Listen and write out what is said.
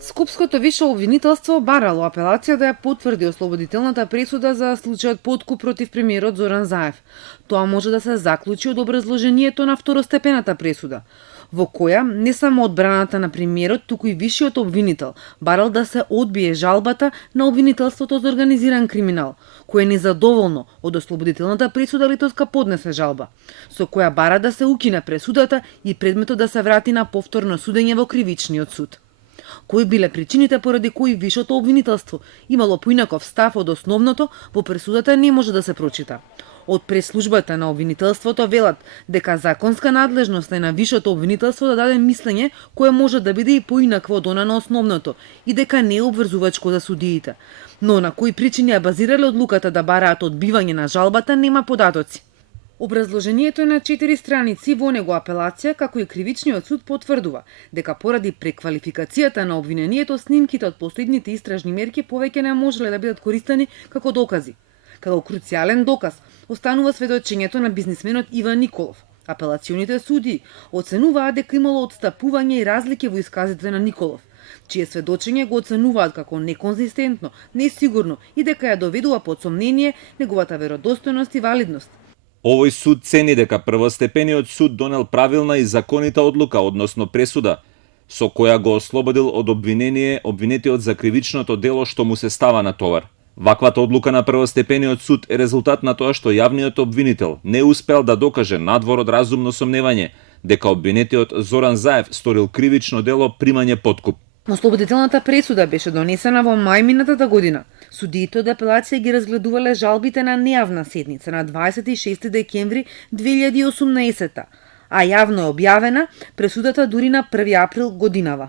Скопското висше обвинителство барало апелација да ја потврди ослободителната пресуда за случајот подкуп против премиерот Зоран Заев. Тоа може да се заклучи од образложението на второстепената пресуда, во која не само одбраната на премиерот, туку и висшиот обвинител барал да се одбие жалбата на обвинителството за организиран криминал, кое е незадоволно од ослободителната пресуда летоска поднесе жалба, со која бара да се укине пресудата и предметот да се врати на повторно судење во кривичниот суд. Кои биле причините поради кои вишото обвинителство имало поинаков став од основното, во пресудата не може да се прочита. Од преслужбата на обвинителството велат дека законска надлежност е на вишото обвинителство да даде мислење кое може да биде и поинакво од она на основното и дека не е обврзувачко за судиите. Но на кои причини ја базирале одлуката да бараат одбивање на жалбата нема податоци. Образложението е на 4 страници, во него апелација, како и кривичниот суд потврдува дека поради преквалификацијата на обвинението снимките од последните истражни мерки повеќе не можеле да бидат користени како докази. Како круцијален доказ останува сведочењето на бизнисменот Иван Николов. Апелационите судии оценуваат дека имало отстапување и разлики во исказите на Николов, чие сведочење го оценуваат како неконзистентно, несигурно и дека ја доведува под сомнение неговата веродостојност и валидност. Овој суд цени дека првостепениот суд донел правилна и законита одлука, односно пресуда, со која го ослободил од обвинение обвинетиот за кривичното дело што му се става на товар. Ваквата одлука на првостепениот суд е резултат на тоа што јавниот обвинител не успел да докаже надвор од разумно сомневање дека обвинетиот Зоран Заев сторил кривично дело примање подкуп. Ослободителната пресуда беше донесена во мај минатата година. Судиите од апелација ги разгледувале жалбите на нејавна седница на 26 декември 2018, а јавно е објавена пресудата дури на 1 април годинава.